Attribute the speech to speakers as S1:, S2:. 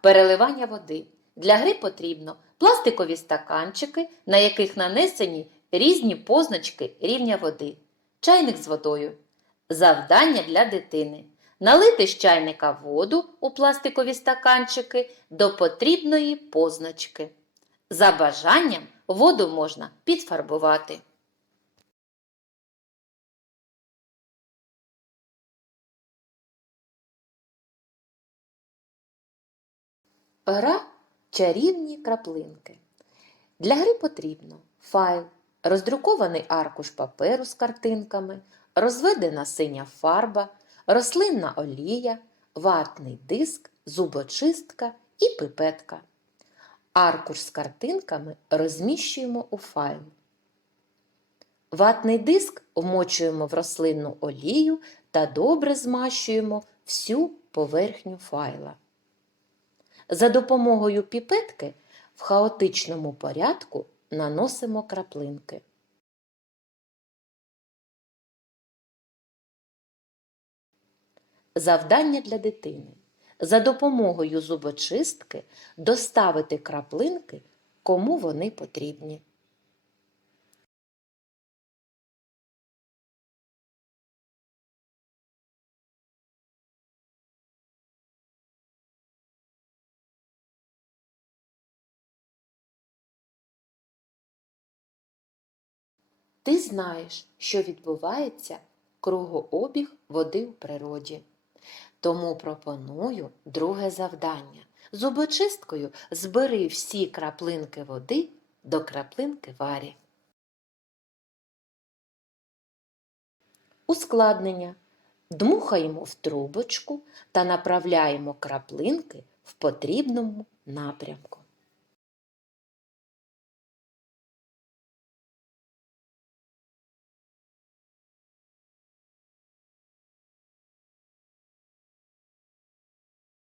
S1: переливання води. Для гри потрібно пластикові стаканчики, на яких нанесені різні позначки рівня води, чайник з водою. Завдання для дитини. Налити з чайника воду у пластикові стаканчики до потрібної позначки. За бажанням воду можна підфарбувати. Гра чарівні краплинки. Для гри потрібно файл, роздрукований аркуш паперу з картинками, розведена синя фарба, рослинна олія, ватний диск, зубочистка і пипетка. Аркуш з картинками розміщуємо у файл. Ватний диск вмочуємо в рослинну олію та добре змащуємо всю поверхню файла. За допомогою піпетки в хаотичному порядку наносимо краплинки. Завдання для дитини. За допомогою зубочистки доставити краплинки, кому вони потрібні. Ти знаєш, що відбувається кругообіг води в природі. Тому пропоную друге завдання. Зубочисткою збери всі краплинки води до краплинки варі. Ускладнення. Дмухаємо в трубочку та направляємо краплинки в потрібному напрямку.